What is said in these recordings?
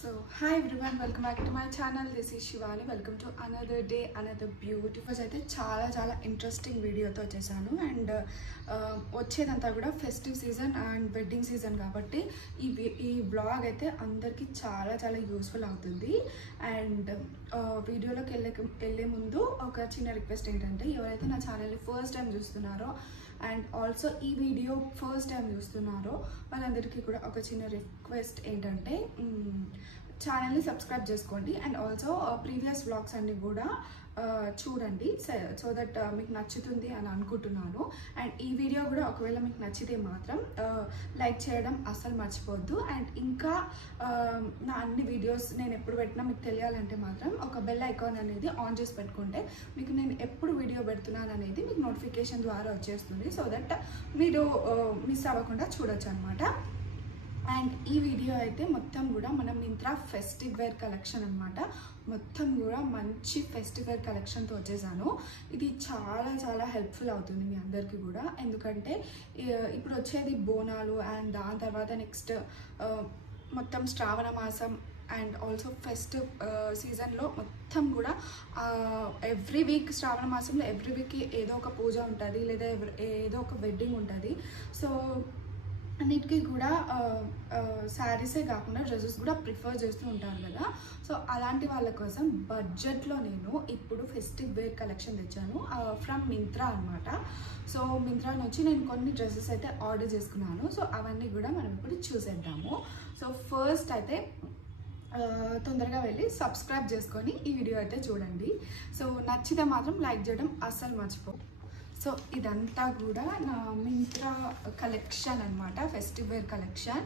So hi everyone, welcome back to my channel. This is Shivani. Welcome to another day, another beautiful అయితే చాలా interesting వీడియోతో వచ్చేసాను. And వచ్చేదంతా కూడా festive season and wedding season కాబట్టి ఈ blog అయితే అందరికీ చాలా యూస్ఫుల్ అవుతుంది. అండ్ వీడియోలోకి వెళ్ళే ముందు ఒక చిన్న రిక్వెస్ట్ ఏంటంటే, ఎవరైతే నా ఛానల్ని ఫస్ట్ టైం చూస్తున్నారో అండ్ ఆల్సో ఈ వీడియో ఫస్ట్ టైం చూస్తున్నారో వాళ్ళందరికీ కూడా ఒక చిన్న రిక్వెస్ట్ ఏంటంటే, ఛానల్ని సబ్స్క్రైబ్ చేసుకోండి. అండ్ ఆల్సో ప్రీవియస్ వ్లాగ్స్ అన్నీ కూడా చూడండి, సో దట్ మీకు నచ్చుతుంది అని అనుకుంటున్నాను. అండ్ ఈ వీడియో కూడా ఒకవేళ మీకు నచ్చితే మాత్రం లైక్ చేయడం అస్సలు మర్చిపోవద్దు. అండ్ ఇంకా నా అన్ని వీడియోస్ నేను ఎప్పుడు పెట్టినా మీకు తెలియాలంటే మాత్రం ఒక బెల్ ఐకాన్ అనేది ఆన్ చేసి పెట్టుకుంటే మీకు నేను ఎప్పుడు వీడియో పెడుతున్నాను అనేది మీకు నోటిఫికేషన్ ద్వారా వచ్చేస్తుంది. సో దట్ మీరు మిస్ అవ్వకుండా చూడొచ్చు అనమాట. అండ్ ఈ వీడియో అయితే మొత్తం కూడా మన మింత్రా ఫెస్టివ్ వేర్ కలెక్షన్ అనమాట. మొత్తం కూడా మంచి ఫెస్టివ్ వేర్ కలెక్షన్తో వచ్చేసాను. ఇది చాలా హెల్ప్ఫుల్ అవుతుంది మీ అందరికీ కూడా, ఎందుకంటే ఇప్పుడు వచ్చేది బోనాలు అండ్ దాని తర్వాత నెక్స్ట్ మొత్తం శ్రావణ మాసం అండ్ ఆల్సో ఫెస్టివ్ సీజన్లో మొత్తం కూడా ఎవ్రీ వీక్ శ్రావణ మాసంలో ఎవ్రీ వీక్ ఏదో ఒక పూజ ఉంటుంది, లేదా ఏదో ఒక వెడ్డింగ్ ఉంటుంది. సో అన్నిటికీ కూడా శారీసే కాకుండా డ్రెస్సెస్ కూడా ప్రిఫర్ చేస్తూ ఉంటారు కదా. సో అలాంటి వాళ్ళ కోసం బడ్జెట్లో నేను ఇప్పుడు ఫెస్టివ్ వేర్ కలెక్షన్ తెచ్చాను ఫ్రమ్ మింత్రా అనమాట. సో మింత్రా నుంచి నేను కొన్ని డ్రెస్సెస్ అయితే ఆర్డర్ చేసుకున్నాను. సో అవన్నీ కూడా మనం ఇప్పుడు చూసేద్దాము. సో ఫస్ట్ అయితే తొందరగా వెళ్ళి సబ్స్క్రైబ్ చేసుకొని ఈ వీడియో అయితే చూడండి. సో నచ్చితే మాత్రం లైక్ చేయడం అస్సలు మర్చిపో. సో ఇదంతా కూడా నా మింత్రా కలెక్షన్ అనమాట, ఫెస్టివ్ వేర్ కలెక్షన్.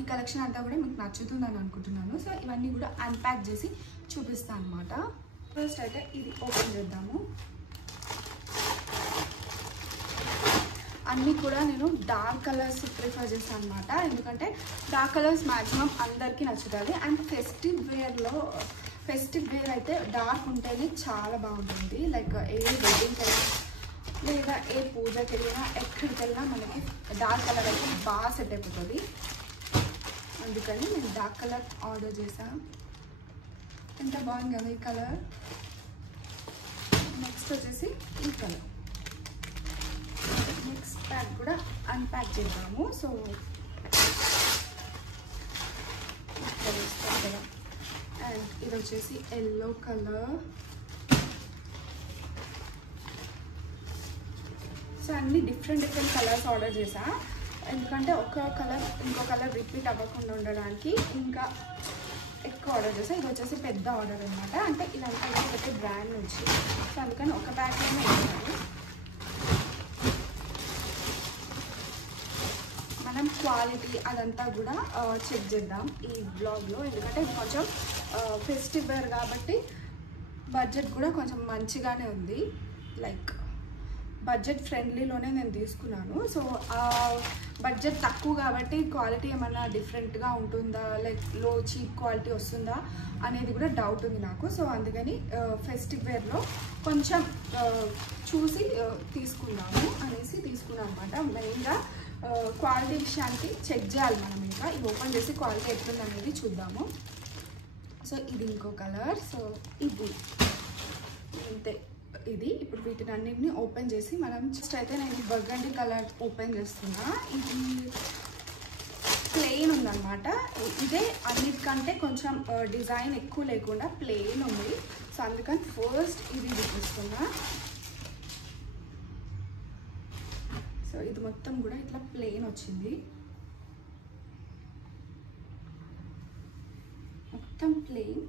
ఈ కలెక్షన్ అంతా కూడా మీకు నచ్చుతుందని అనుకుంటున్నాను. సో ఇవన్నీ కూడా అన్ప్యాక్ చేసి చూపిస్తాను అనమాట. ఫస్ట్ అయితే ఇది ఓపెన్ చేద్దాము. అన్నీ కూడా నేను డార్క్ కలర్స్ ప్రిఫర్ చేస్తాను అనమాట, ఎందుకంటే డార్క్ కలర్స్ మ్యాక్సిమం అందరికీ నచ్చుతుంది. అండ్ ఫెస్టివ్ వేర్ అయితే డార్క్ ఉంటేనే చాలా బాగుంటుంది. లైక్ ఏ వెడ్డింగ్కి వెళ్ళినా లేదా ఏ పూజకి వెళ్ళినా ఎక్కడికి వెళ్ళినా మనకి డార్క్ కలర్ అయితే బాగా సెట్ అయిపోతుంది. అందుకని నేను డార్క్ కలర్ ఆర్డర్ చేశాను. ఎంత బాగుంది కదా ఈ కలర్. నెక్స్ట్ వచ్చేసి ఈ కలర్. నెక్స్ట్ ప్యాక్ కూడా అన్ప్యాక్ చేద్దాము. సో కదా, అండ్ ఇది వచ్చేసి ఎల్లో కలర్. సో అన్ని డిఫరెంట్ కలర్స్ ఆర్డర్ చేసా, ఎందుకంటే ఒక కలర్ ఇంకో కలర్ రిపీట్ అవ్వకుండా ఉండడానికి ఇంకా ఎక్కువ ఆర్డర్ చేసా. ఇది వచ్చేసి పెద్ద ఆర్డర్ అనమాట, అంటే ఇదంతా ఒకటి బ్రాండ్ నుంచి. సో అందుకని ఒక ప్యాక్లోనే ఇచ్చాను. మనం క్వాలిటీ అదంతా కూడా చెక్ చేద్దాం ఈ బ్లాగ్లో, ఎందుకంటే ఇది కొంచెం ఫెస్టివ్ వేర్ కాబట్టి బడ్జెట్ కూడా కొంచెం మంచిగానే ఉంది. లైక్ బడ్జెట్ ఫ్రెండ్లీలోనే నేను తీసుకున్నాను. సో బడ్జెట్ తక్కువ కాబట్టి క్వాలిటీ ఏమన్నా డిఫరెంట్గా ఉంటుందా, లైక్ లో చీప్ క్వాలిటీ వస్తుందా అనేది కూడా డౌట్ ఉంది నాకు. సో అందుకని ఫెస్టివ్ వేర్లో కొంచెం చూసి తీసుకున్నాము అనేసి తీసుకున్నాను అనమాట. మెయిన్గా క్వాలిటీ విషయానికి చెక్ చేయాలి మనం. ఇంకా ఇది ఓపెన్ చేసి క్వాలిటీ ఎట్లుంది అనేది చూద్దాము. సో ఇది ఇంకో కలర్. సో ఇది ఇంతే. ఇది ఇప్పుడు వీటిని అన్నింటినీ ఓపెన్ చేసి మనం జస్ట్ అయితే నేను బర్గండీ కలర్ ఓపెన్ చేస్తున్నా. ఇది ప్లెయిన్ ఉందన్నమాట. ఇదే అన్నిటికంటే కొంచెం డిజైన్ ఎక్కువ లేకుండా ప్లెయిన్ ఉంది. సో అందుకని ఫస్ట్ ఇది చూపిస్తున్నా. సో ఇది మొత్తం కూడా ఇట్లా ప్లెయిన్ వచ్చింది, మొత్తం ప్లెయిన్.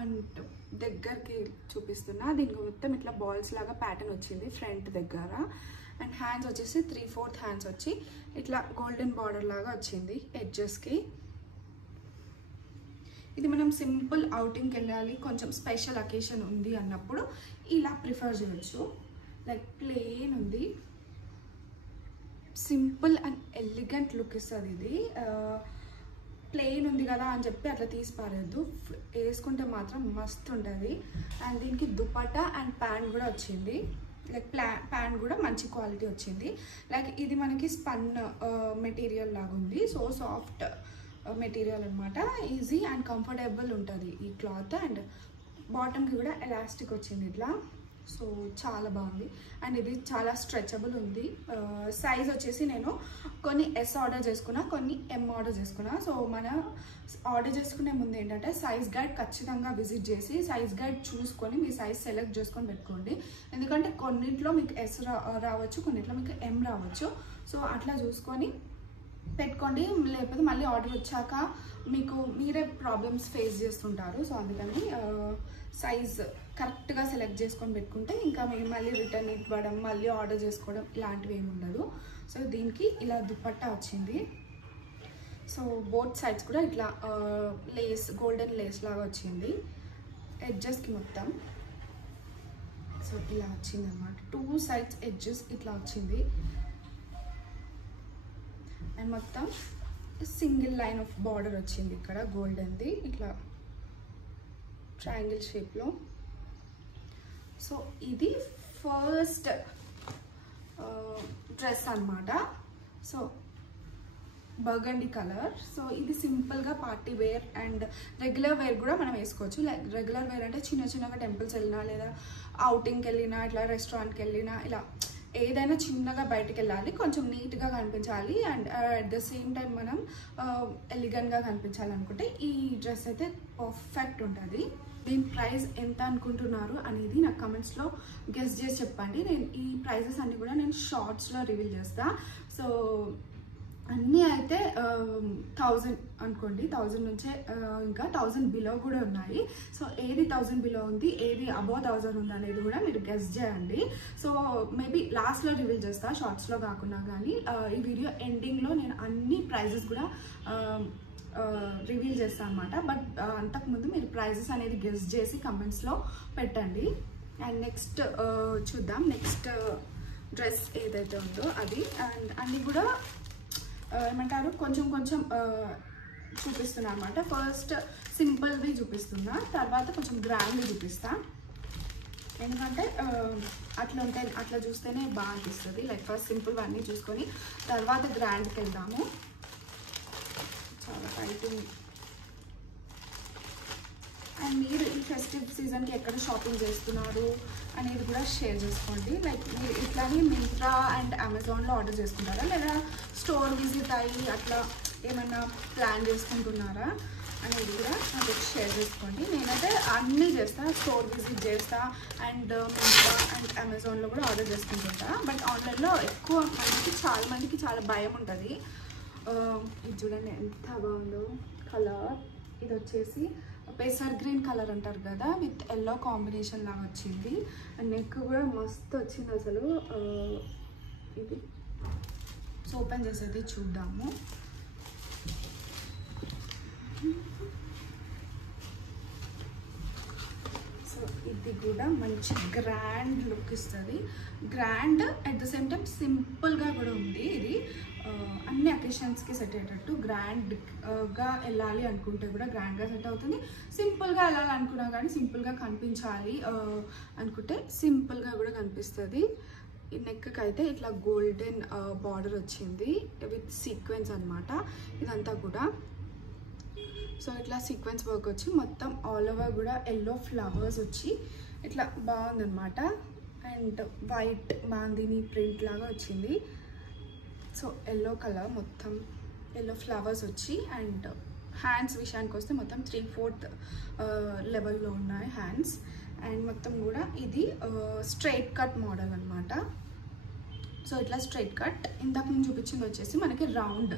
అండ్ దగ్గరికి చూపిస్తున్నా, దీనికి మొత్తం ఇట్లా బాల్స్ లాగా ప్యాటర్న్ వచ్చింది ఫ్రంట్ దగ్గర. అండ్ హ్యాండ్స్ వచ్చేసి 3/4 హ్యాండ్స్ వచ్చి ఇట్లా గోల్డెన్ బార్డర్ లాగా వచ్చింది ఎడ్జెస్కి. ఇది మనం సింపుల్ అవుటింగ్కి వెళ్ళాలి, కొంచెం స్పెషల్ అకేషన్ ఉంది అన్నప్పుడు ఇలా ప్రిఫర్ చేయొచ్చు. లైక్ ప్లెయిన్ ఉంది, సింపుల్ అండ్ ఎలిగెంట్ లుక్ ఇస్తుంది. ఇది ప్లెయిన్ ఉంది కదా అని చెప్పి అట్లా తీసి పారేద్దు, వేసుకుంటే మాత్రం మస్తు ఉంటుంది. అండ్ దీనికి దుపట్టా అండ్ ప్యాంట్ కూడా వచ్చింది. లైక్ ప్యాంట్ కూడా మంచి క్వాలిటీ వచ్చింది. లైక్ ఇది మనకి స్పన్ మెటీరియల్ లాగా ఉంది. సో సాఫ్ట్ మెటీరియల్ అనమాట. ఈజీ అండ్ కంఫర్టబుల్ ఉంటుంది ఈ క్లాత్. అండ్ బాటమ్కి కూడా ఎలాస్టిక్ వచ్చింది ఇట్లా. సో చాలా బాగుంది. అండ్ ఇది చాలా స్ట్రెచబుల్ ఉంది. సైజ్ వచ్చేసి నేను కొన్ని ఎస్ ఆర్డర్ చేసుకున్నా, కొన్ని ఎం ఆర్డర్ చేసుకున్నా. సో మన ఆర్డర్ చేసుకునే ముందు ఏంటంటే సైజ్ గైడ్ ఖచ్చితంగా విజిట్ చేసి సైజ్ గైడ్ చూసుకొని మీ సైజ్ సెలెక్ట్ చేసుకొని పెట్టుకోండి. ఎందుకంటే కొన్నిట్లో మీకు ఎస్ రావచ్చు, కొన్నిట్లో మీకు ఎం రావచ్చు. సో అట్లా చూసుకొని పెట్టుకోండి. లేకపోతే మళ్ళీ ఆర్డర్ వచ్చాక మీకు మీరే ప్రాబ్లమ్స్ ఫేస్ చేస్తుంటారు. సో అందుకని సైజ్ కరెక్ట్గా సెలెక్ట్ చేసుకొని పెట్టుకుంటే ఇంకా మీరు మళ్ళీ రిటర్న్ ఇవ్వడం, మళ్ళీ ఆర్డర్ చేసుకోవడం ఇలాంటివి ఏమి ఉండదు. సో దీనికి ఇలా దుపట్టా వచ్చింది. సో బోత్ సైడ్స్ కూడా ఇట్లా లేస్, గోల్డెన్ లేస్ లాగా వచ్చింది ఎడ్జెస్కి మొత్తం. సో ఇలా వచ్చింది అన్నమాట. 2 సైడ్స్ ఎడ్జెస్ ఇట్లా వచ్చింది. అండ్ మొత్తం సింగిల్ లైన్ ఆఫ్ బార్డర్ వచ్చింది ఇక్కడ గోల్డెన్ది ఇట్లా ట్రయాంగిల్ షేప్లో. సో ఇది ఫస్ట్ డ్రెస్ అన్నమాట. So burgundy colour. సో ఇది సింపుల్గా party wear and regular wear కూడా మనం వేసుకోవచ్చు. లైక్ రెగ్యులర్ వేర్ అంటే చిన్నగా టెంపుల్స్ వెళ్ళినా, లేదా అవుటింగ్కి వెళ్ళినా, ఇట్లా రెస్టారెంట్కి వెళ్ళినా, ఇలా ఏదైనా చిన్నగా బయటకు వెళ్ళాలి, కొంచెం నీట్గా కనిపించాలి and at the same time మనం ఎలిగెంట్గా కనిపించాలనుకుంటే ఈ డ్రెస్ అయితే పర్ఫెక్ట్ ఉంటుంది. దీని ప్రైస్ ఎంత అనుకుంటున్నారు అనేది నాకు కమెంట్స్లో గెస్ చేసి చెప్పండి. నేను ఈ ప్రైజెస్ అన్నీ కూడా నేను షార్ట్స్లో రివీల్ చేస్తాను. సో అన్నీ అయితే 1000 అనుకోండి, 1000 నుంచే ఇంకా 1000 బిలో కూడా ఉన్నాయి. సో ఏది 1000 బిలో ఉంది, ఏది అబౌవ్ 1000 ఉంది అనేది కూడా మీరు గెస్ చేయండి. సో మేబీ లాస్ట్లో రివీల్ చేస్తా, షార్ట్స్లో కాకుండా. కానీ ఈ వీడియో ఎండింగ్లో నేను అన్ని ప్రైజెస్ కూడా రివీల్ చేస్తాను అనమాట. బట్ అంతకుముందు మీరు ప్రైజెస్ అనేది గెస్ చేసి కమెంట్స్లో పెట్టండి. అండ్ నెక్స్ట్ చూద్దాం. నెక్స్ట్ డ్రెస్ ఏదైతే ఉందో అది. అండ్ అన్నీ కూడా ఏమంటారు కొంచెం చూపిస్తున్నా అనమాట. ఫస్ట్ సింపుల్వి చూపిస్తున్నా, తర్వాత కొంచెం గ్రాండ్వి చూపిస్తా. ఎందుకంటే అట్లా చూస్తేనే బాగా అనిపిస్తుంది. లైక్ ఫస్ట్ సింపుల్ అన్నీ చూసుకొని తర్వాత గ్రాండ్కి వెళ్దాము. చాలా టైట్ ఉంది. అండ్ మీరు ఈ ఫెస్టివ్ సీజన్కి ఎక్కడ షాపింగ్ చేస్తున్నారు అనేది కూడా షేర్ చేసుకోండి. లైక్ మీరు ఇట్లానే మింత్రా అండ్ అమెజాన్లో ఆర్డర్ చేసుకుంటారా, లేదా స్టోర్ విజిట్ అయ్యి అట్లా ఏమైనా ప్లాన్ చేసుకుంటున్నారా అనేది కూడా నాకు షేర్ చేసుకోండి. నేనైతే అన్నీ చేస్తాను, స్టోర్ విజిట్ చేస్తా అండ్ మింత్రా అండ్ అమెజాన్లో కూడా ఆర్డర్ చేసుకుంటుంటా. బట్ ఆన్లైన్లో ఎక్కువ చాలా మందికి చాలా భయం ఉంటుంది. ఇది చూడండి ఎంత బాగుందో కలర్. ఇది వచ్చేసి పెసర్ గ్రీన్ కలర్ అంటారు కదా, విత్ ఎల్లో కాంబినేషన్ లాగా వచ్చింది. అండ్ నెక్ కూడా మస్తు వచ్చింది అసలు. ఇది సో ఓపెన్ చేసేది చూద్దాము. సో ఇది కూడా మంచి గ్రాండ్ లుక్ ఇస్తుంది. Grand at the same time సింపుల్గా కూడా ఉంది. ఇది అన్ని అకేషన్స్కి సెట్ అయ్యేటట్టు గ్రాండ్గా వెళ్ళాలి అనుకుంటే కూడా గ్రాండ్గా సెట్ అవుతుంది. సింపుల్గా వెళ్ళాలి అనుకున్నా కానీ సింపుల్గా కనిపించాలి అనుకుంటే సింపుల్గా కూడా కనిపిస్తుంది. ఈ నెక్కి అయితే ఇట్లా గోల్డెన్ బార్డర్ వచ్చింది విత్ సీక్వెన్స్ అనమాట ఇదంతా కూడా. సో ఇట్లా సీక్వెన్స్ వర్క్ వచ్చి మొత్తం ఆల్ ఓవర్ కూడా ఎల్లో ఫ్లవర్స్ వచ్చి ఇట్లా బాగుందన్నమాట. అండ్ వైట్ బాందిని ప్రింట్ లాగా వచ్చింది. సో ఎల్లో కలర్ మొత్తం ఎల్లో ఫ్లవర్స్ వచ్చి. అండ్ హ్యాండ్స్ విషయానికి వస్తే మొత్తం 3/4 లెవెల్లో ఉన్నాయి హ్యాండ్స్. అండ్ మొత్తం కూడా ఇది స్ట్రైట్ కట్ మోడల్ అనమాట. సో ఇట్లా స్ట్రైట్ కట్. ఇందాక నేను చూపించింది వచ్చేసి మనకి రౌండ్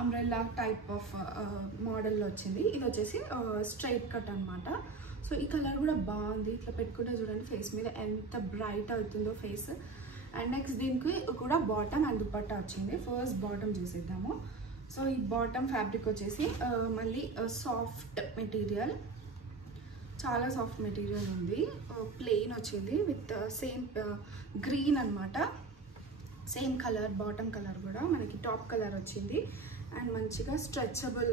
అంబ్రెల్లా టైప్ ఆఫ్ మోడల్లో వచ్చింది. ఇది వచ్చేసి స్ట్రైట్ కట్ అనమాట. సో ఈ కలర్ కూడా బాగుంది. ఇట్లా పెట్టుకుంటే చూడండి ఫేస్ మీద ఎంత బ్రైట్ అవుతుందో ఫేస్. అండ్ నెక్స్ట్ దీనికి కూడా బాటమ్ అండ్ దుపట్టా వచ్చింది. ఫస్ట్ బాటమ్ చూసేద్దాము. సో ఈ బాటమ్ ఫ్యాబ్రిక్ వచ్చేసి మళ్ళీ సాఫ్ట్ మెటీరియల్, చాలా సాఫ్ట్ మెటీరియల్ ఉంది. ప్లెయిన్ వచ్చింది విత్ సేమ్ గ్రీన్ అనమాట. సేమ్ కలర్ బాటమ్ కలర్ కూడా మనకి టాప్ కలర్ వచ్చింది. అండ్ మంచిగా స్ట్రెచబుల్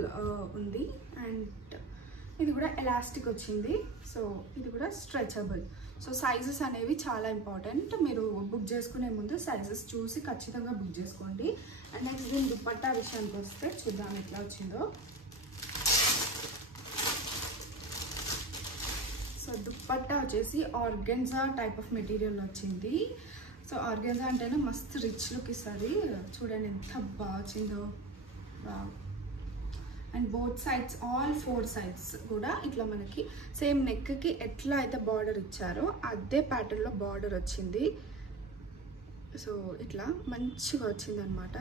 ఉంది. అండ్ ఇది కూడా ఎలాస్టిక్ వచ్చింది. సో ఇది కూడా స్ట్రెచబుల్. సో సైజెస్ అనేవి చాలా ఇంపార్టెంట్. మీరు బుక్ చేసుకునే ముందు సైజెస్ చూసి ఖచ్చితంగా బుక్ చేసుకోండి. అండ్ నెక్స్ట్ దీని దుపట్టా విషయానికి వస్తే చూద్దాం ఎట్లా వచ్చిందో. వచ్చేసి ఆర్గెన్జా టైప్ ఆఫ్ మెటీరియల్ వచ్చింది. సో ఆర్గెన్జా అంటేనే మస్తు రిచ్ లుక్ ఇస్తుంది. చూడండి ఎంత బాగా వచ్చిందో. And both sides, all 4 sides కూడా ఇట్లా మనకి సేమ్ నెక్కి ఎట్లా అయితే బార్డర్ ఇచ్చారో అదే ప్యాటర్న్లో బార్డర్ వచ్చింది. సో ఇట్లా మంచిగా వచ్చింది అనమాట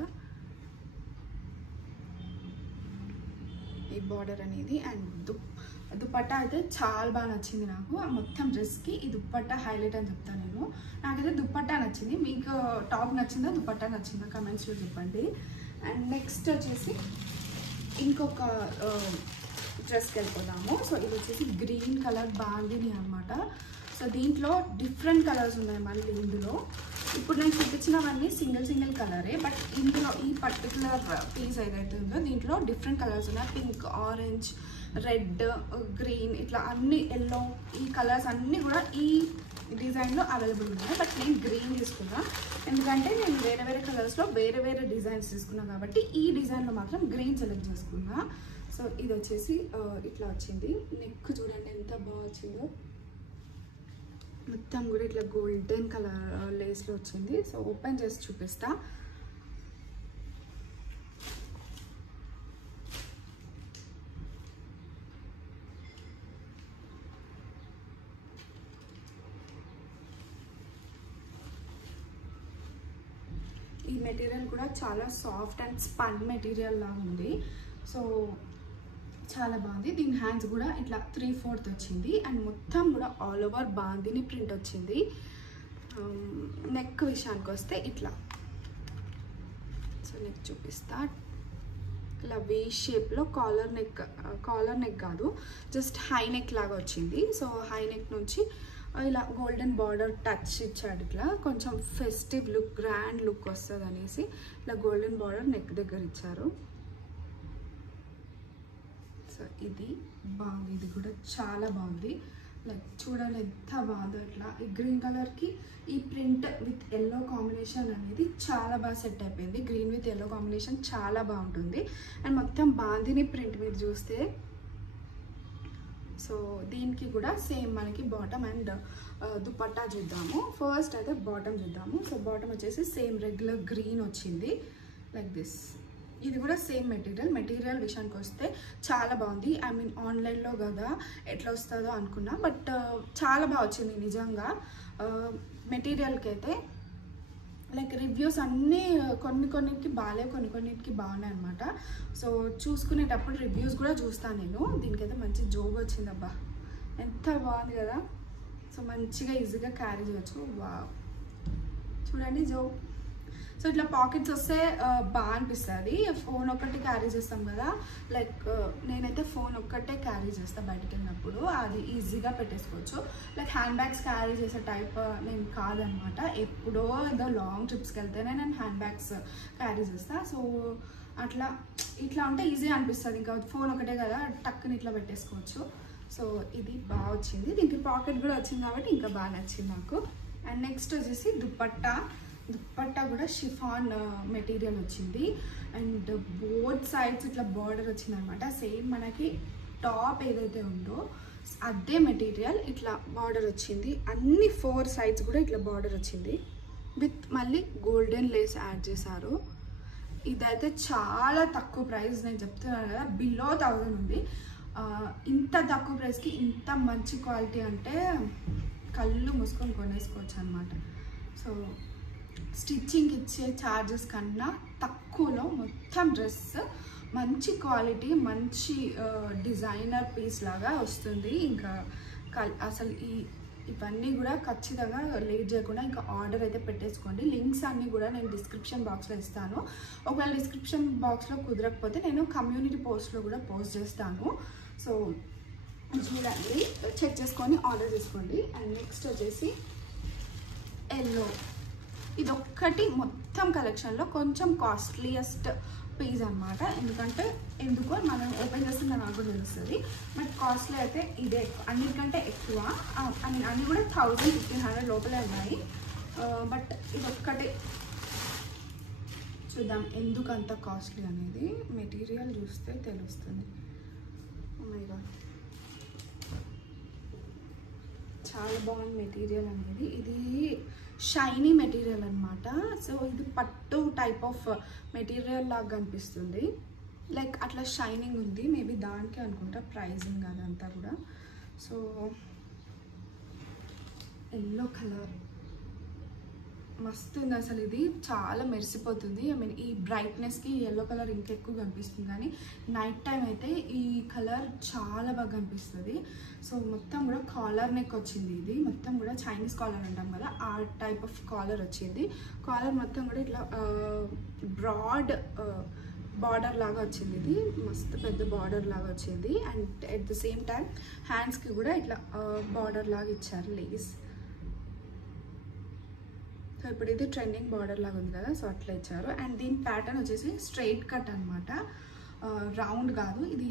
ఈ బార్డర్ అనేది. అండ్ దుపట్టా అయితే చాలా బాగా నచ్చింది నాకు. మొత్తం డ్రెస్కి ఈ దుపట్టా హైలైట్ అని చెప్తాను నేను. నాకైతే దుపట్టా నచ్చింది. మీకు టాప్ నచ్చిందా దుపట్టా నచ్చిందా కమెంట్స్లో చెప్పండి. అండ్ నెక్స్ట్ వచ్చేసి ఇంకొక డ్రెస్కి వెళ్ళిపోదాము. సో ఇది వచ్చేసి గ్రీన్ కలర్ బాందిని అనమాట. సో దీంట్లో డిఫరెంట్ కలర్స్ ఉన్నాయి మళ్ళీ ఇందులో. ఇప్పుడు నేను చూపించినవన్నీ సింగిల్ కలరే, బట్ ఇందులో ఈ పర్టికులర్ పీస్ ఏదైతే ఉందో దీంట్లో డిఫరెంట్ కలర్స్ ఉన్నాయి. పింక్, ఆరెంజ్, రెడ్, గ్రీన్, ఇట్లా అన్ని ఎల్లో, ఈ కలర్స్ అన్నీ కూడా ఈ డిజైన్లో అవైలబుల్ ఉన్నాయి. బట్ నేను గ్రీన్ తీసుకున్నా ఎందుకంటే నేను వేరే కలర్స్లో వేరే డిజైన్స్ తీసుకున్నాను కాబట్టి ఈ డిజైన్లో మాత్రం గ్రీన్ సెలెక్ట్ చేసుకున్నా. సో ఇది వచ్చేసి ఇట్లా వచ్చింది. నెక్ చూడండి ఎంత బాగా వచ్చిందో. మొత్తం కూడా ఇట్లా గోల్డెన్ కలర్ లేస్లో వచ్చింది. సో ఓపెన్ చేసి చూపిస్తా. ఈ మెటీరియల్ కూడా చాలా సాఫ్ట్ అండ్ స్పన్ మెటీరియల్ లా ఉంది. సో చాలా బాగుంది. దీని హ్యాండ్స్ కూడా ఇట్లా 3/4 వచ్చింది. అండ్ మొత్తం కూడా ఆల్ ఓవర్ బాందిని ప్రింట్ వచ్చింది. నెక్ విషయానికి వస్తే ఇట్లా, సో నెక్ చూపిస్తా. ఇలా వీ షేప్లో కాలర్ నెక్ కాదు, జస్ట్ హై నెక్ లాగా వచ్చింది. సో హై నెక్ నుంచి ఇలా గోల్డెన్ బార్డర్ టచ్ ఇచ్చాడు. ఇట్లా కొంచెం ఫెస్టివ్ లుక్, గ్రాండ్ లుక్ వస్తుంది అనేసి ఇలా గోల్డెన్ బార్డర్ నెక్ దగ్గర ఇచ్చారు. సో ఇది బాగుంది. ఇది కూడా చాలా బాగుంది. లైక్ చూడండి ఎంత బాగుందో. ఇట్లా ఈ గ్రీన్ కలర్కి ఈ ప్రింట్ విత్ ఎల్లో కాంబినేషన్ అనేది చాలా బాగా సెట్ అయిపోయింది. గ్రీన్ విత్ ఎల్లో కాంబినేషన్ చాలా బాగుంటుంది. అండ్ మొత్తం బాందిని ప్రింట్ మీరు చూస్తే, సో దీనికి కూడా సేమ్ మనకి బాటమ్ అండ్ దుపట్టా చూద్దాము. ఫస్ట్ అయితే బాటమ్ చూద్దాము. సో బాటమ్ వచ్చేసి సేమ్ రెగ్యులర్ గ్రీన్ వచ్చింది లైక్ దిస్. ఇది కూడా సేమ్ మెటీరియల్ విషయానికి వస్తే చాలా బాగుంది. ఐ మీన్ ఆన్లైన్లో కదా ఎట్లా వస్తుందో అనుకున్నా, బట్ చాలా బాగా వచ్చింది నిజంగా. మెటీరియల్కి అయితే లైక్ రివ్యూస్ అన్నీ కొన్నిటికి బాగాలేవు, కొన్నిటికి బాగున్నాయి అనమాట. సో చూసుకునేటప్పుడు రివ్యూస్ కూడా చూస్తాను నేను. దీనికైతే మంచి జోబ్ వచ్చిందబ్బా, ఎంత బాగుంది కదా. సో మంచిగా ఈజీగా క్యారీ చేయొచ్చు. వా చూడండి జోబ్. సో ఇట్లా పాకెట్స్ వస్తే బాగా అనిపిస్తుంది. ఫోన్ ఒక్కటి క్యారీ చేస్తాం కదా, లైక్ నేనైతే ఫోన్ ఒక్కటే క్యారీ చేస్తాను బయటకు వెళ్ళినప్పుడు, అది ఈజీగా పెట్టేసుకోవచ్చు. లైక్ హ్యాండ్ బ్యాగ్స్ క్యారీ చేసే టైప్ నేను కాదనమాట. ఎప్పుడో ఏదో లాంగ్ ట్రిప్స్కి వెళ్తేనే నేను హ్యాండ్ బ్యాగ్స్ క్యారీ చేస్తాను. సో అట్లా ఇట్లా ఉంటే ఈజీ అనిపిస్తుంది. ఇంకా ఫోన్ ఒకటే కదా, టక్కుని ఇట్లా పెట్టేసుకోవచ్చు. సో ఇది బాగా వచ్చింది. దీనికి పాకెట్ కూడా వచ్చింది కాబట్టి ఇంకా బాగా నచ్చింది నాకు. అండ్ నెక్స్ట్ వచ్చేసి దుపట్టా కూడా షిఫాన్ మెటీరియల్ వచ్చింది. అండ్ బోత్ సైడ్స్ ఇట్లా బార్డర్ వచ్చింది అనమాట. సేమ్ మనకి టాప్ ఏదైతే ఉందో అదే మెటీరియల్ ఇట్లా బార్డర్ వచ్చింది. అన్ని 4 సైడ్స్ కూడా ఇట్లా బార్డర్ వచ్చింది విత్ మళ్ళీ గోల్డెన్ లేస్ యాడ్ చేశారు. ఇదైతే చాలా తక్కువ ప్రైస్, నేను చెప్తున్నాను కదా, బిలో 1000 ఉంది. ఇంత తక్కువ ప్రైస్కి ఇంత మంచి క్వాలిటీ అంటే కళ్ళు మూసుకొని కొనేసుకోవచ్చు అనమాట. సో స్టిచ్చింగ్ ఇచ్చే ఛార్జెస్ కన్నా తక్కువలో మొత్తం డ్రెస్ మంచి క్వాలిటీ, మంచి డిజైనర్ పీస్ లాగా వస్తుంది. ఇంకా అసలు ఇవన్నీ కూడా ఖచ్చితంగా లేట్ చేయకుండా ఇంకా ఆర్డర్ అయితే పెట్టేసుకోండి. లింక్స్ అన్నీ కూడా నేను డిస్క్రిప్షన్ బాక్స్లో ఇస్తాను. ఒకవేళ డిస్క్రిప్షన్ బాక్స్లో కుదరకపోతే నేను కమ్యూనిటీ పోస్ట్లో కూడా పోస్ట్ చేస్తాను. సో చూడండి, చెక్ చేసుకొని ఆర్డర్ చేసుకోండి. అండ్ నెక్స్ట్ వచ్చేసి ఎల్లో. ఇదొక్కటి మొత్తం కలెక్షన్లో కొంచెం కాస్ట్లీయెస్ట్ పీస్ అనమాట. ఎందుకో మనం ఓపెన్ చేస్తే నాకు కూడా తెలుస్తుంది. బట్ కాస్ట్లీ అయితే ఇదే అన్నిటికంటే ఎక్కువ. అన్నీ కూడా 1000-1500 లోపలే ఉన్నాయి. బట్ ఇదొక్కటే చూద్దాం ఎందుకు అంత కాస్ట్లీ అనేది. మెటీరియల్ చూస్తే తెలుస్తుంది. చాలా బాగుంది మెటీరియల్ అనేది. ఇది షైనీ మెటీరియల్ అనమాట. సో ఇది పట్టు టైప్ ఆఫ్ మెటీరియల్ లాగా కనిపిస్తుంది. లైక్ అట్లా షైనింగ్ ఉంది. మేబీ దానికే అనుకుంటా ప్రైజింగ్ అదంతా కూడా. సో ఎల్లో కలర్ మస్తు ఉంది అసలు. ఇది చాలా మెరిసిపోతుంది. ఐ మీన్ ఈ బ్రైట్నెస్కి ఎల్లో కలర్ ఇంకెక్కువ కనిపిస్తుంది, కానీ నైట్ టైం అయితే ఈ కలర్ చాలా బాగా కనిపిస్తుంది. సో మొత్తం కూడా కాలర్ నెక్ వచ్చింది. ఇది మొత్తం కూడా చైనీస్ కాలర్ అంటాం కదా, ఆ టైప్ ఆఫ్ కాలర్ వచ్చింది. కాలర్ మొత్తం కూడా ఇట్లా బ్రాడ్ బార్డర్ లాగా వచ్చింది. ఇది మస్తు పెద్ద బార్డర్ లాగా వచ్చింది. And at the same time హ్యాండ్స్కి కూడా ఇట్లా బార్డర్ లాగా ఇచ్చారు లేస్. సో ఇప్పుడు ఇది ట్రెండింగ్ బార్డర్ లాగా ఉంది కదా, సో అట్లా ఇచ్చారు. అండ్ దీని ప్యాటర్న్ వచ్చేసి స్ట్రైట్ కట్ అనమాట, రౌండ్ కాదు, ఇది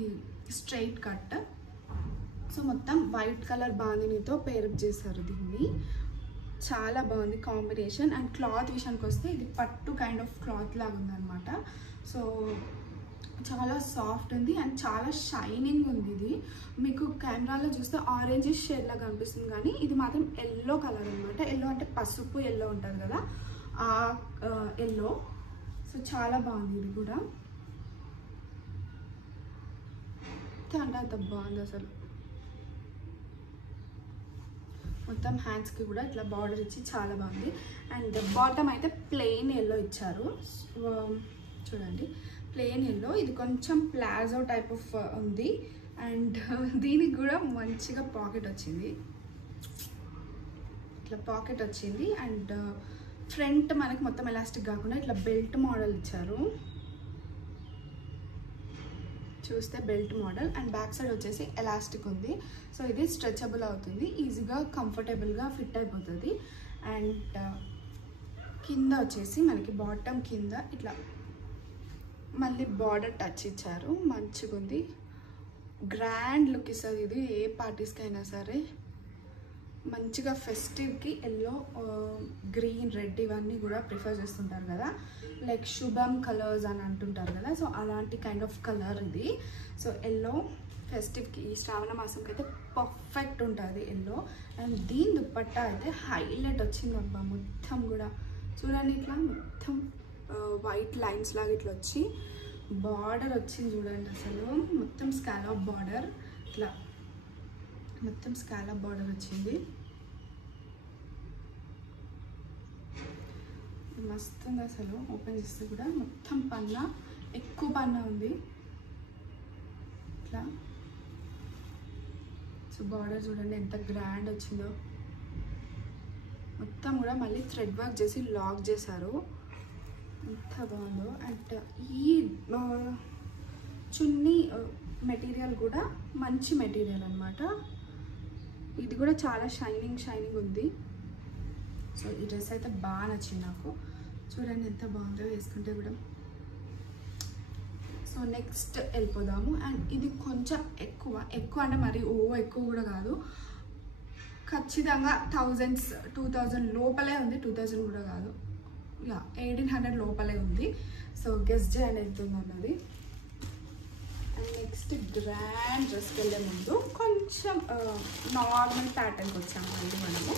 స్ట్రైట్ కట్. సో మొత్తం వైట్ కలర్ బాందినితో పేరప్ చేశారు దీన్ని. చాలా బాగుంది కాంబినేషన్. అండ్ క్లాత్ విషయానికి వస్తే ఇది పట్టు కైండ్ ఆఫ్ క్లాత్ లాగా ఉందన్నమాట. సో చాలా సాఫ్ట్ ఉంది అండ్ చాలా షైనింగ్ ఉంది. ఇది మీకు కెమెరాలో చూస్తే ఆరెంజ్ షేడ్ లాగా కనిపిస్తుంది, కానీ ఇది మాత్రం ఎల్లో కలర్ అనమాట. ఎల్లో అంటే పసుపు ఎల్లో ఉంటుంది కదా, ఆ ఎల్లో. సో చాలా బాగుంది ఇది కూడా. అంటే అంత బాగుంది అసలు. మొత్తం హ్యాండ్స్కి కూడా ఇట్లా బార్డర్ ఇచ్చి చాలా బాగుంది. అండ్ బాటమ్ అయితే ప్లెయిన్ ఎల్లో ఇచ్చారు. చూడండి ప్లెయిన్ ఎల్లో. ఇది కొంచెం ప్లాజో టైప్ ఆఫ్ ఉంది. అండ్ దీనికి కూడా మంచిగా పాకెట్ వచ్చింది, ఇట్లా పాకెట్ వచ్చింది. అండ్ ఫ్రంట్ మనకి మొత్తం ఎలాస్టిక్ కాకుండా ఇట్లా బెల్ట్ మోడల్ ఇచ్చారు. చూస్తే belt model. And back side వచ్చేసి ఎలాస్టిక్ ఉంది. సో ఇది స్ట్రెచబుల్ అవుతుంది, ఈజీగా కంఫర్టబుల్గా ఫిట్ అయిపోతుంది. అండ్ కింద వచ్చేసి మనకి బాటమ్ కింద ఇట్లా మళ్ళీ బార్డర్ టచ్ ఇచ్చారు. మంచిగా ఉంది, గ్రాండ్ లుక్ ఇస్తుంది ఇది ఏ పార్టీస్కి అయినా సరే. మంచిగా ఫెస్టివ్కి ఎల్లో, గ్రీన్, రెడ్ ఇవన్నీ కూడా ప్రిఫర్ చేస్తుంటారు కదా, లైక్ శుభం కలర్స్ అని అంటుంటారు కదా. సో అలాంటి కైండ్ ఆఫ్ కలర్ ఇది. సో ఎల్లో ఫెస్టివ్కి, ఈ శ్రావణ మాసంకి అయితే పర్ఫెక్ట్ ఉంటుంది ఎల్లో. అండ్ దీని దుప్పట్టా అయితే హైలైట్ వచ్చింది అబ్బా. మొత్తం కూడా చూడండి ఇట్లా మొత్తం వైట్ లైన్స్ లాగా ఇట్లా వచ్చి బార్డర్ వచ్చింది చూడండి అసలు. మొత్తం స్కాలప్ బార్డర్, ఇట్లా మొత్తం స్కాలప్ బార్డర్ వచ్చింది. మస్తు ఉంది అసలు. ఓపెన్ చేస్తే కూడా మొత్తం పన్నా, ఎక్కువ పన్నా ఉంది ఇట్లా. సో బార్డర్ చూడండి ఎంత గ్రాండ్ వచ్చిందో. మొత్తం కూడా మళ్ళీ థ్రెడ్ వర్క్ చేసి లాక్ చేశారు, ఎంత బాగుందో. అండ్ ఈ చున్నీ మెటీరియల్ కూడా మంచి మెటీరియల్ అనమాట. ఇది కూడా చాలా షైనింగ్ ఉంది. సో ఈ డ్రెస్ అయితే బాగా నచ్చింది నాకు. చూడండి ఎంత బాగుందో వేసుకుంటే కూడా. సో నెక్స్ట్ వెళ్ళిపోదాము. అండ్ ఇది కొంచెం ఎక్కువ అంటే మరి ఎక్కువ కూడా కాదు, ఖచ్చితంగా 2000 లోపలే ఉంది. 2000 కూడా కాదు, 1800 లోపలే ఉంది. సో గెస్ చేయండి ఎంత ఉంది అన్నది. అండ్ నెక్స్ట్ గ్రాండ్ డ్రెస్కి వెళ్ళే ముందు కొంచెం నార్మల్ ప్యాటర్న్కి వచ్చాము మళ్ళీ మనము.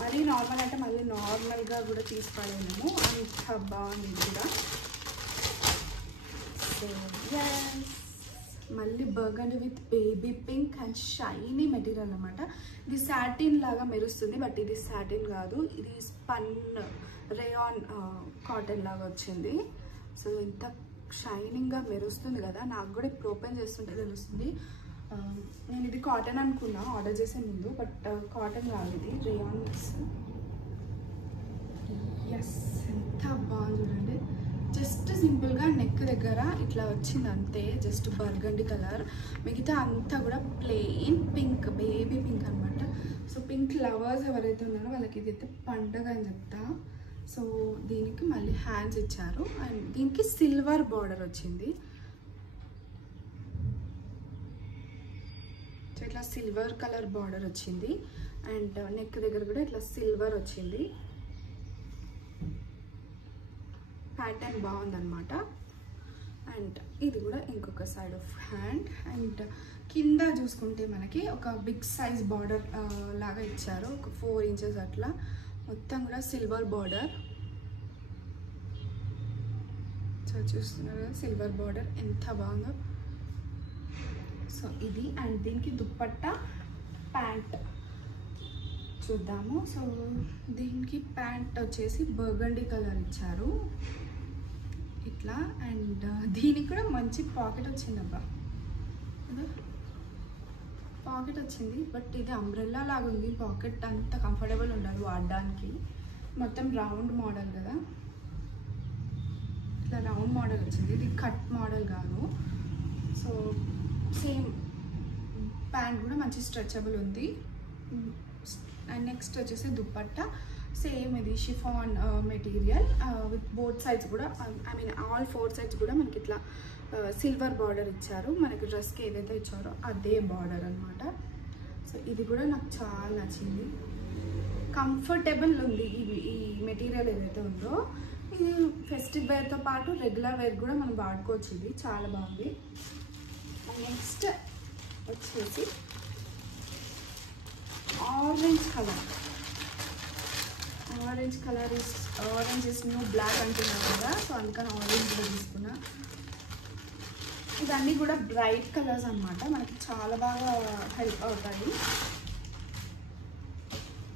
మరీ నార్మల్ అంటే మళ్ళీ నార్మల్గా కూడా తీసుకోలేము, అంత బాగుంది ఇది కూడా. సో మళ్ళీ burgundy with baby pink and shiny material అనమాట. ఇది సాటిన్ లాగా మెరుస్తుంది, బట్ ఇది సాటిన్ కాదు, ఇది స్పన్ రేయాన్ కాటన్ లాగా వచ్చింది. సో ఇంత షైనింగ్గా మెరుస్తుంది కదా, నాకు కూడా ఇప్పుడు ఓపెన్ చేస్తుంటే తెలుస్తుంది. నేను ఇది కాటన్ అనుకున్నా ఆర్డర్ చేసే ముందు, బట్ కాటన్ కాదు, ఇది రేయాన్ మిక్స్. ఎస్ ఎంత బాగుంది చూడండి. జస్ట్ సింపుల్గా నెక్ దగ్గర ఇట్లా వచ్చింది అంతే, జస్ట్ బర్గండీ కలర్. మిగతా అంతా కూడా ప్లెయిన్ పింక్, బేబీ పింక్ అనమాట. సో పింక్ లవర్స్ ఎవరైతే ఉన్నారో వాళ్ళకి ఇది అయితే పండగ అని చెప్తా. సో దీనికి మళ్ళీ హ్యాండ్స్ ఇచ్చారు అండ్ దీనికి సిల్వర్ బార్డర్ వచ్చింది. సో ఇట్లా సిల్వర్ కలర్ బార్డర్ వచ్చింది అండ్ నెక్ దగ్గర కూడా ఇట్లా సిల్వర్ వచ్చింది. ప్యాటర్న్ బాగుందన్నమాట. అండ్ ఇది కూడా ఇంకొక సైడ్ ఆఫ్ హ్యాండ్. అండ్ కింద చూసుకుంటే మనకి ఒక బిగ్ సైజ్ బార్డర్ లాగా ఇచ్చారు, ఒక 4 ఇంచెస్ అట్లా. మొత్తం కూడా సిల్వర్ బార్డర్. సో చూస్తున్నారు కదా సిల్వర్ బార్డర్ ఎంత బాగుందో. సో ఇది. అండ్ దీనికి దుప్పట్టా ప్యాంట్ చూద్దాము. సో దీనికి ప్యాంట్ వచ్చేసి బర్గండీ కలర్ ఇచ్చారు ఇట్లా. అండ్ దీనికి కూడా మంచి పాకెట్ వచ్చిందబ్బా, పాకెట్ వచ్చింది. బట్ ఇది అంబ్రెల్లా లాగా ఉంది, పాకెట్ అంత కంఫర్టబుల్ ఉండదు వాడడానికి. మొత్తం రౌండ్ మోడల్ కదా, ఇట్లా రౌండ్ మోడల్ వచ్చింది. ఇది కట్ మోడల్ కాదు. సో సేమ్ ప్యాంట్ కూడా మంచి స్ట్రెచబుల్ ఉంది. అండ్ నెక్స్ట్ వచ్చేసి దుప్పట్టా సేమ్ ఇది chiffon material with both sides కూడా, ఐ మీన్ ఆల్ 4 సైడ్స్ కూడా మనకి ఇట్లా సిల్వర్ బార్డర్ ఇచ్చారు. మనకి డ్రెస్కి ఏదైతే ఇచ్చారో అదే బార్డర్ అనమాట. సో ఇది కూడా నాకు చాలా నచ్చింది, కంఫర్టబుల్ ఉంది. ఈ మెటీరియల్ ఏదైతే ఉందో ఇది ఫెస్టివ్ వేర్తో పాటు రెగ్యులర్ వేర్ కూడా మనం వాడుకోవచ్చు. ఇది చాలా బాగుంది. నెక్స్ట్ వచ్చేసి orange colour. Orange is new black అంటున్నాను కదా, సో అందుకని ఆరెంజ్ కూడా తీసుకున్నా. ఇవన్నీ కూడా బ్రైట్ కలర్స్ అనమాట, మనకి చాలా బాగా హెల్ప్ అవుతాయి.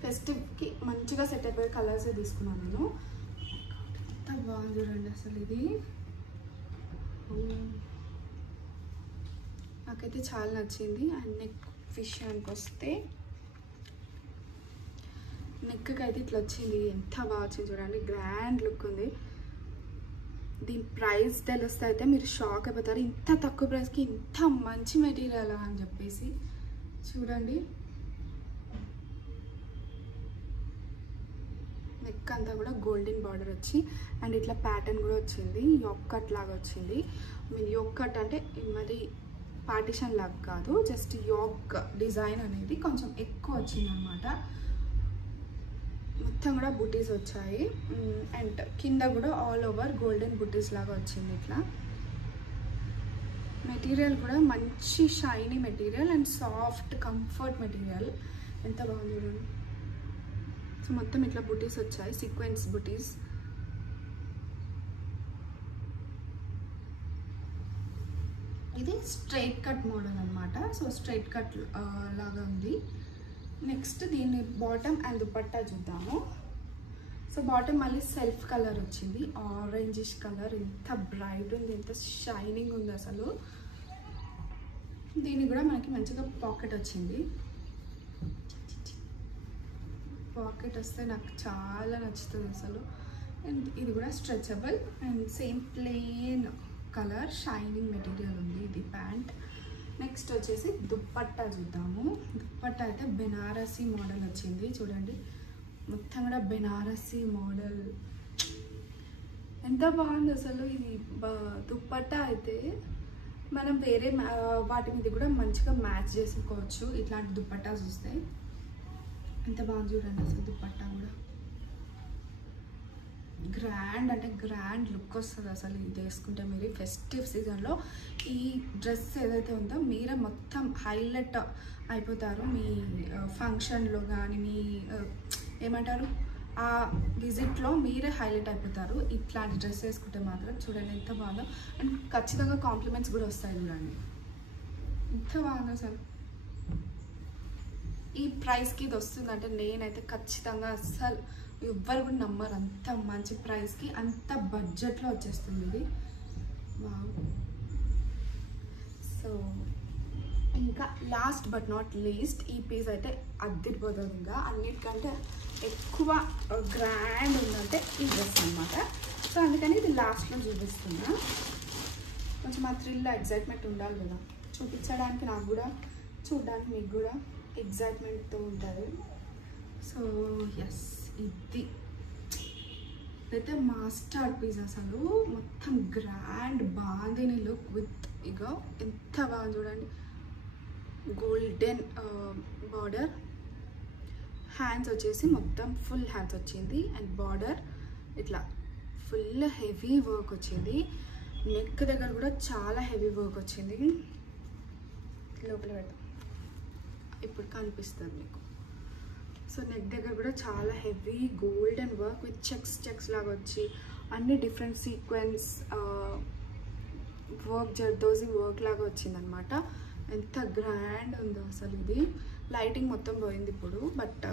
ఫెస్టివ్కి మంచిగా సెట్ అయిపోయే కలర్సే తీసుకున్నాను నేను. ఎంత బాగుంది చూడండి అసలు ఇది, నాకైతే చాలా నచ్చింది. అండ్ నెక్ విషయానికి వస్తే నెక్కి అయితే ఇట్లా వచ్చింది, ఎంత బాగా వచ్చింది చూడండి, గ్రాండ్ లుక్ ఉంది. దీని ప్రైస్ తెలిస్తే అయితే మీరు షాక్ అయిపోతారు, ఇంత తక్కువ ప్రైస్కి ఇంత మంచి మెటీరియల్ అని చెప్పేసి. చూడండి నెక్ అంతా కూడా గోల్డెన్ బార్డర్ వచ్చి అండ్ ఇట్లా ప్యాటర్న్ కూడా వచ్చింది, యోక్ కట్ లాగా వచ్చింది. మీన్ యోక్ కట్ అంటే మరి పార్టిషన్ లాగా కాదు, జస్ట్ యోక్ డిజైన్ అనేది కొంచెం ఎక్కువ వచ్చింది అనమాట. మొత్తం కూడా బుటీస్ వచ్చాయి. అండ్ కింద కూడా ఆల్ ఓవర్ గోల్డెన్ బుటీస్ లాగా వచ్చింది ఇట్లా. మెటీరియల్ కూడా మంచి shiny material and soft comfort material, ఎంత బాగుంది చూడండి. సో మొత్తం ఇట్లా బుటీస్ వచ్చాయి, సీక్వెన్స్ బుటీస్. ఇది స్ట్రైట్ కట్ మోడల్ అనమాట. సో స్ట్రైట్ కట్ లాగా ఉంది. నెక్స్ట్ దీన్ని బాటమ్ అండ్ దుపట్టా చూద్దాము. సో బాటమ్ మళ్ళీ సెల్ఫ్ కలర్ వచ్చింది, ఆరెంజిష్ కలర్, ఎంత బ్రైట్ ఉంది, ఎంత షైనింగ్ ఉంది అసలు. దీనికి కూడా మనకి మంచిగా పాకెట్ వచ్చింది. పాకెట్ వస్తే నాకు చాలా నచ్చుతుంది అసలు. అండ్ ఇది కూడా stretchable and same plain colour shining material ఉంది ఇది ప్యాంట్. నెక్స్ట్ వచ్చేసి దుప్పట్టా చూద్దాము. దుప్పట్టా అయితే బెనారసీ మోడల్ వచ్చింది చూడండి, మొత్తం కూడా బెనారసీ మోడల్, ఎంత బాగుంది అసలు. ఇది దుప్పట్టా అయితే మనం వేరే వాటి మీద కూడా మంచిగా మ్యాచ్ చేసుకోవచ్చు ఇట్లాంటి దుప్పట్టాస్ వస్తాయి. ఎంత బాగుంది చూడండి అసలు దుప్పట్టా కూడా, గ్రాండ్ అంటే గ్రాండ్ లుక్ వస్తుంది అసలు ఇది వేసుకుంటే. మీరు ఫెస్టివ్ సీజన్లో ఈ డ్రెస్ ఏదైతే ఉందో మీరే మొత్తం హైలైట్ అయిపోతారు మీ ఫంక్షన్లో కానీ, మీ ఏమంటారు ఆ విజిట్లో మీరే హైలైట్ అయిపోతారు ఇట్లాంటి డ్రెస్ వేసుకుంటే మాత్రం. చూడండి ఎంత బాగుందో. అండ్ ఖచ్చితంగా కాంప్లిమెంట్స్ కూడా వస్తాయి చూడండి, ఎంత బాగుందో అసలు. ఈ ప్రైస్కి ఇది వస్తుందంటే నేనైతే ఖచ్చితంగా అస్సలు ఎవ్వరు కూడా నమ్మరు, అంత మంచి ప్రైస్కి అంత బడ్జెట్లో వచ్చేస్తుంది ఇది. సో ఇంకా లాస్ట్ బట్ నాట్ లీస్ట్ ఈ పీస్ అయితే అద్దిరిపోతుంది. ఇంకా అన్నిటికంటే ఎక్కువ గ్రాండ్ ఉందంటే ఈ డ్రెస్ అనమాట. సో అందుకని ఇది లాస్ట్లో చూపిస్తున్నా. కొంచెం ఆ థ్రిల్ ఎగ్జైట్మెంట్ ఉండాలి కదా, చూపించడానికి నాకు కూడా, చూడడానికి మీకు కూడా ఎగ్జైట్మెంట్తో ఉంటుంది. సో ఎస్, ఇది అయితే మాస్టర్ పీస్ అసలు, మొత్తం గ్రాండ్ బాందిని లుక్ విత్ ఇగో ఎంత బాగా చూడండి, గోల్డెన్ బార్డర్, హ్యాండ్స్ వచ్చేసి మొత్తం ఫుల్ హ్యాండ్స్ వచ్చింది అండ్ బార్డర్ ఇట్లా ఫుల్ హెవీ వర్క్ వచ్చింది. నెక్ దగ్గర కూడా చాలా హెవీ వర్క్ వచ్చింది. లోపల పెడతాం, ఇప్పుడు కనిపిస్తుంది మీకు. సో నెక్ దగ్గర కూడా చాలా heavy golden work with checks లాగా వచ్చి అన్ని different sequence work, zardozi work లాగా వచ్చిందనమాట. ఎంత గ్రాండ్ ఉందో అసలు. ఇది లైటింగ్ మొత్తం పోయింది ఇప్పుడు, బట్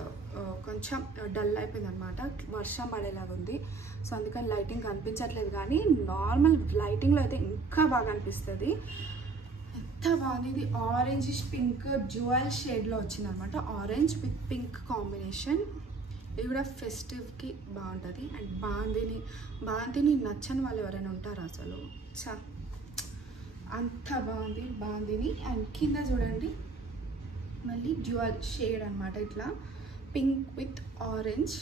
కొంచెం డల్ అయిపోయింది అనమాట, వర్షం పడేలాగా ఉంది. సో అందుకని లైటింగ్ కనిపించట్లేదు, కానీ నార్మల్ లైటింగ్లో అయితే ఇంకా బాగా అనిపిస్తుంది. ఎంత బాగుంది. ఇది ఆరెంజ్ పింక్ డ్యూయల్ షేడ్లో వచ్చింది అనమాట, ఆరెంజ్ విత్ పింక్ కాంబినేషన్. ఇది కూడా ఫెస్టివ్కి బాగుంటుంది. అండ్ బాందిని నచ్చని వాళ్ళు ఎవరైనా ఉంటారు అసలు, అంత బాగుంది బాందిని. అండ్ కింద చూడండి మళ్ళీ డ్యూయల్ షేడ్ అనమాట, ఇట్లా పింక్ విత్ ఆరెంజ్.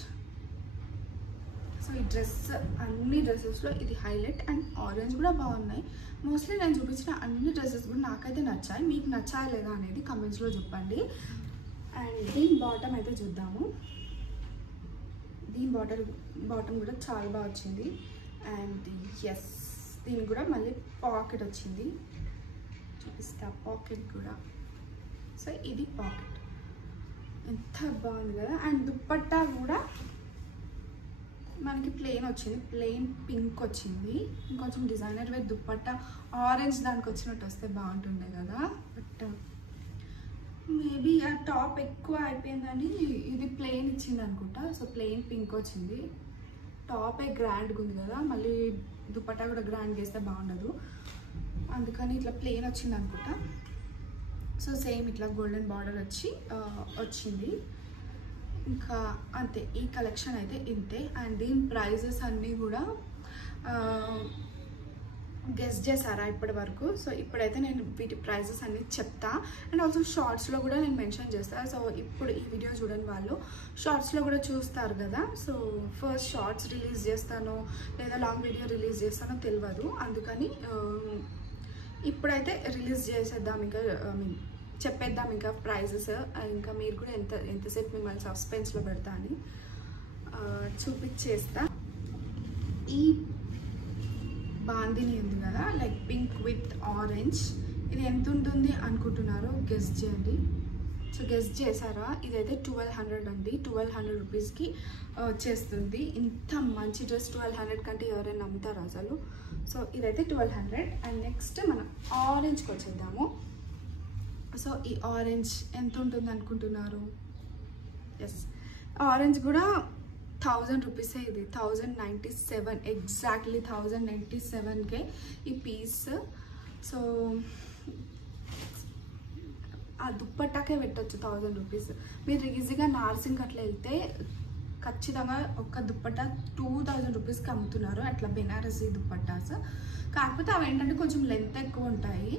సో ఈ డ్రెస్ అన్ని డ్రెస్సెస్లో ఇది హైలైట్. అండ్ ఆరెంజ్ కూడా బాగున్నాయి. మోస్ట్లీ నేను చూపించిన అన్ని డ్రెస్సెస్ కూడా నాకైతే నచ్చాయి. మీకు నచ్చాయి లేదా అనేది కమెంట్స్లో చెప్పండి. అండ్ దీని బాటమ్ అయితే చూద్దాము. దీని బాటమ్ కూడా చాలా బాగా వచ్చింది. అండ్ ఎస్, దీనికి కూడా మళ్ళీ పాకెట్ వచ్చింది, చూపిస్తా పాకెట్ కూడా. సో ఇది పాకెట్, ఎంత బాగుంది కదా. అండ్ దుప్పట్టా కూడా మనకి ప్లెయిన్ వచ్చింది, ప్లెయిన్ పింక్ వచ్చింది. ఇంకొంచెం డిజైనర్ వేర్ దుప్పట్టా ఆరెంజ్ దానికి వచ్చినట్టు వస్తే బాగుంటుండే కదా, బట్ మేబీ ఆ టాప్ ఎక్కువ అయిపోయిందని ఇది ప్లెయిన్ ఇచ్చింది అనుకుంటా. సో ప్లెయిన్ పింక్ వచ్చింది. టాపే గ్రాండ్గా ఉంది కదా, మళ్ళీ దుప్పట్టా కూడా గ్రాండ్గా వేస్తే బాగుండదు, అందుకని ఇట్లా ప్లెయిన్ వచ్చింది అనుకుంటా. సో సేమ్ ఇట్లా గోల్డెన్ బార్డర్ వచ్చింది. ఇంకా అంతే, ఈ కలెక్షన్ అయితే ఇంతే. అండ్ దీని ప్రైజెస్ అన్నీ కూడా గెస్ చేశారా ఇప్పటి వరకు. సో ఇప్పుడైతే నేను వీటి ప్రైజెస్ అన్నీ చెప్తా. అండ్ ఆల్సో షార్ట్స్లో కూడా నేను మెన్షన్ చేస్తాను. సో ఇప్పుడు ఈ వీడియో చూడని వాళ్ళు షార్ట్స్లో కూడా చూస్తారు కదా. సో ఫస్ట్ షార్ట్స్ రిలీజ్ చేస్తానో లేదా లాంగ్ వీడియో రిలీజ్ చేస్తానో తెలియదు, అందుకని ఇప్పుడైతే రిలీజ్ చేసేద్దాం, ఇంకా చెప్పేద్దాం ఇంకా ప్రైజెస్. ఇంకా మీరు కూడా ఎంతసేపు మిమ్మల్ని సస్పెన్స్లో పెడతా అని చూపించేస్తా. ఈ బాందిని ఉంది కదా, లైక్ పింక్ విత్ ఆరెంజ్, ఇది ఎంత ఉంటుంది అనుకుంటున్నారో గెస్ చేయండి. సో గెస్ చేశారా? ఇదైతే 1200 అండి. 1200 రూపీస్కి వచ్చేస్తుంది. ఇంత మంచి డ్రెస్ 1200 కంటే ఎవరైనా నమ్ముతారు అసలు. సో ఇదైతే 1200. అండ్ నెక్స్ట్ మనం ఆరెంజ్కి వచ్చేద్దాము. సో ఈ ఆరెంజ్ ఎంత ఉంటుంది అనుకుంటున్నారు? ఎస్, ఆరెంజ్ కూడా 1000 రూపీసే. ఇది 1097, ఎగ్జాక్ట్లీ 1097కే ఈ పీస్. సో ఆ దుప్పట్టాకే పెట్టచ్చు 1000 రూపీస్. మీరు ఈజీగా నార్సింగ్ అట్లా వెళ్తే ఖచ్చితంగా ఒక దుప్పట్టా 2000 రూపీస్కి అమ్ముతున్నారు, అట్లా బెనారసీ దుప్పట్టాస్. కాకపోతే అవి ఏంటంటే కొంచెం లెంత్ ఎక్కువ ఉంటాయి,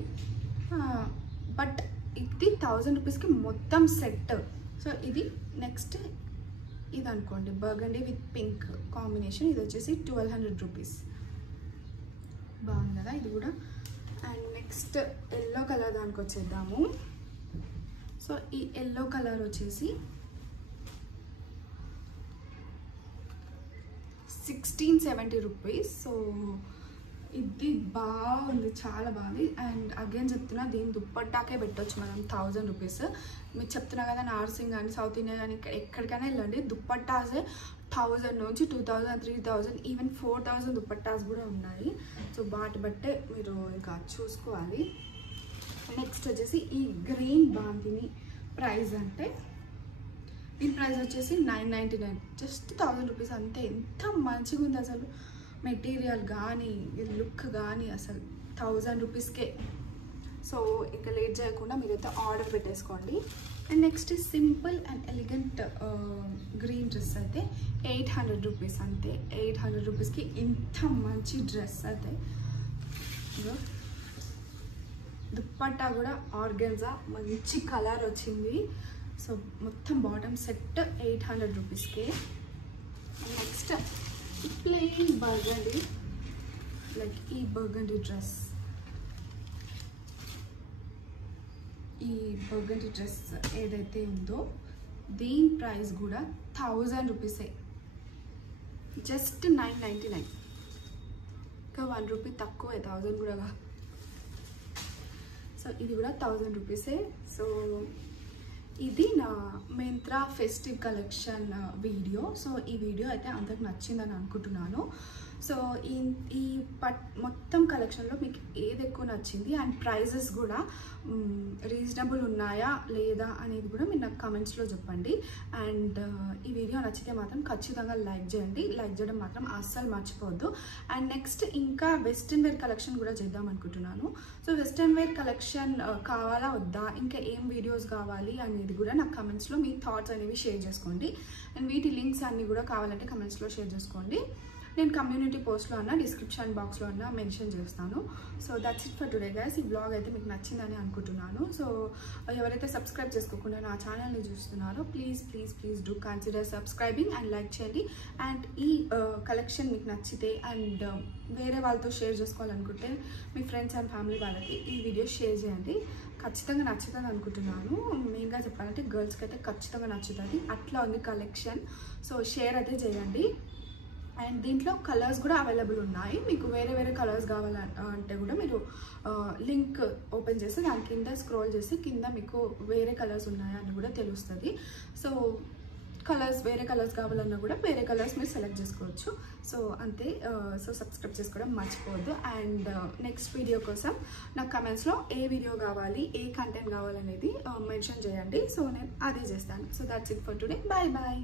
బట్ ఇది 1000 రూపీస్కి మొత్తం సెట్. సో ఇది నెక్స్ట్ ఇది అనుకోండి, బర్గండీ విత్ పింక్ కాంబినేషన్. ఇది వచ్చేసి 1200 రూపీస్. బాగుంది కదా ఇది కూడా. అండ్ నెక్స్ట్ ఎల్లో కలర్ దానికి వచ్చేద్దాము. సో ఈ ఎల్లో కలర్ వచ్చేసి 1670 రూపీస్. సో ఇది బాగుంది, చాలా బాగుంది. అండ్ అగైన్ చెప్తున్నా, దీని దుప్పట్టాకే పెట్టవచ్చు మనం 1000 రూపీస్. మీరు చెప్తున్నా కదా, నార్సింగ్ కానీ సౌత్ ఇండియా కానీ ఎక్కడికైనా వెళ్ళండి, దుప్పట్టాసే 1000 నుంచి 2000, 3000, ఈవెన్ 4000 దుప్పట్టాస్ కూడా ఉన్నాయి. సో వాటి బట్టే మీరు ఇంకా చూసుకోవాలి. నెక్స్ట్ వచ్చేసి ఈ గ్రీన్ బాందిని ప్రైస్ అంటే, దీని ప్రైస్ వచ్చేసి 999, జస్ట్ 1000 రూపీస్ అంతే. ఎంత మంచిగా ఉంది అసలు, మెటీరియల్ కానీ లుక్ కానీ అసలు 1000 రూపీస్కే. సో ఇంకా లేట్ చేయకుండా మీరైతే ఆర్డర్ పెట్టేసుకోండి. And next simple and elegant green dress అయితే 800 రూపీస్ అంతే. 800 రూపీస్కి ఇంత మంచి డ్రెస్ అయితే. దుప్పట్టా కూడా ఆర్గెన్జా మంచి కలర్ వచ్చింది. సో మొత్తం బాటమ్ సెట్ 800 రూపీస్కి. నెక్స్ట్ ప్లెయిన్ బర్గండీ, లైక్ ఈ బర్గండీ డ్రెస్, ఈ బర్గండీ డ్రెస్ ఏదైతే ఉందో దీని ప్రైస్ కూడా 1000 రూపీసే, జస్ట్ 999. ఇంకా 1 రూపీ తక్కువ, 1000 కూడా కాదు. సో ఇది కూడా 1000 రూపీసే. సో ఇది నా Myntra festive collection video. So ఈ వీడియో అయితే అందరికి నచ్చిందని అనుకుంటున్నాను. సో ఈ మొత్తం కలెక్షన్లో మీకు ఏది ఎక్కువ నచ్చింది అండ్ ప్రైజెస్ కూడా రీజనబుల్ ఉన్నాయా లేదా అనేది కూడా మీరు నాకు కమెంట్స్లో చెప్పండి. అండ్ ఈ వీడియో నచ్చితే మాత్రం ఖచ్చితంగా లైక్ చేయండి. లైక్ చేయడం మాత్రం అస్సలు మర్చిపోవద్దు. అండ్ నెక్స్ట్ ఇంకా వెస్ట్రన్ వేర్ కలెక్షన్ కూడా చేద్దాం అనుకుంటున్నాను. సో వెస్ట్రన్ వేర్ కలెక్షన్ కావాలా వద్దా, ఇంకా ఏం వీడియోస్ కావాలి అనేది కూడా నాకు కమెంట్స్లో మీ థాట్స్ అనేవి షేర్ చేసుకోండి. అండ్ వీటి లింక్స్ అన్నీ కూడా కావాలంటే కమెంట్స్లో షేర్ చేసుకోండి. నేను కమ్యూనిటీ పోస్ట్లో అన్న డిస్క్రిప్షన్ బాక్స్లో అన్న మెన్షన్ చేస్తాను. So that's it for today guys. ఈ బ్లాగ్ అయితే మీకు నచ్చిందని అనుకుంటున్నాను. సో ఎవరైతే సబ్స్క్రైబ్ చేసుకోకుండా నా ఛానల్ని చూస్తున్నారో please please please do consider subscribing and like చేయండి. అండ్ ఈ కలెక్షన్ మీకు నచ్చితే అండ్ వేరే వాళ్ళతో షేర్ చేసుకోవాలనుకుంటే మీ ఫ్రెండ్స్ అండ్ ఫ్యామిలీ వాళ్ళకి ఈ వీడియో షేర్ చేయండి. ఖచ్చితంగా నచ్చుతుంది అనుకుంటున్నాను. మెయిన్గా చెప్పాలంటే గర్ల్స్కి అయితే ఖచ్చితంగా నచ్చుతుంది. అట్లా ఉంది కలెక్షన్. సో షేర్ అయితే చేయండి. అండ్ దీంట్లో కలర్స్ కూడా అవైలబుల్ ఉన్నాయి. మీకు వేరే వేరే కలర్స్ కావాలంటే కూడా మీరు లింక్ ఓపెన్ చేసి దాని కింద స్క్రోల్ చేసి కింద మీకు వేరే కలర్స్ ఉన్నాయా అని కూడా తెలుస్తుంది. సో వేరే కలర్స్ కావాలన్నా కూడా వేరే కలర్స్ మీరు సెలెక్ట్ చేసుకోవచ్చు. సో అంతే. సో సబ్స్క్రైబ్ చేసుకోవడం మర్చిపోవద్దు. అండ్ నెక్స్ట్ వీడియో కోసం నాకు కమెంట్స్లో ఏ వీడియో కావాలి, ఏ కంటెంట్ కావాలనేది మెన్షన్ చేయండి. సో నేను అదే చేస్తాను. So that's it for today. Bye bye.